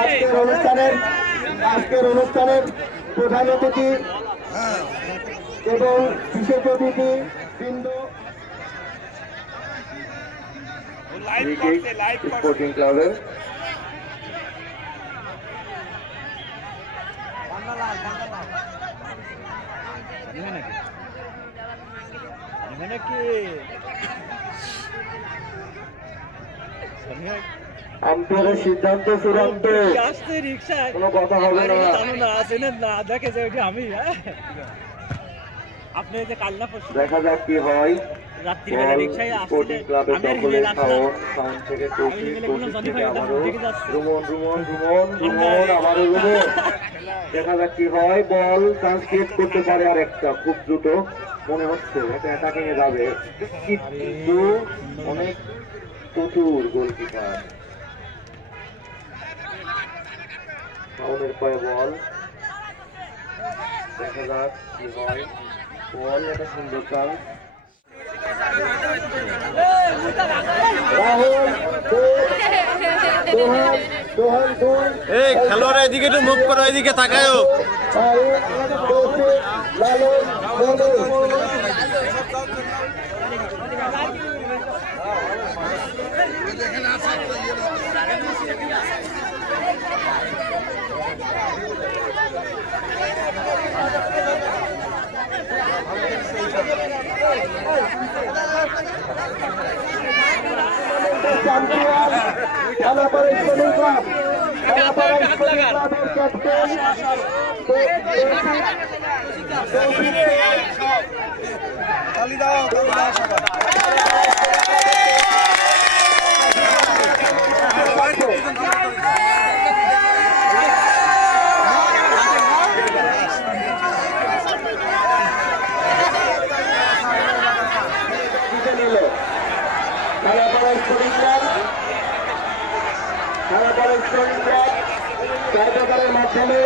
আজকের অনুষ্ঠানের প্রধান অতিথি এবং বিশেষ অতিথি বৃন্দ স্পোর্টিং ক্লাবের আম্পায়ারের সিদ্ধান্ত চূড়ান্ত, কোনো কথা হবে না। দেখা যাক কি হয়। স্পোর্টিং ক্লাবের দখলে সাউন্ড থেকে আবারও রুমন। দেখা যাক কি হয়। বল চান্স ক্রিয়েট করতে পারে আর একটা, খুব দ্রুত মনে হচ্ছে এটা অ্যাটাকিং এ যাবে, কিন্তু অনেক প্রচুর গোলকিপার। সাউন্ডের পায়ে বল, দেখা যাক কি হয়। বল একটা সুন্দর চান্স। এই খেলোয়াড় এদিকে একটু মুভ করো, এদিকে তাকায়ও। মাধ্যমে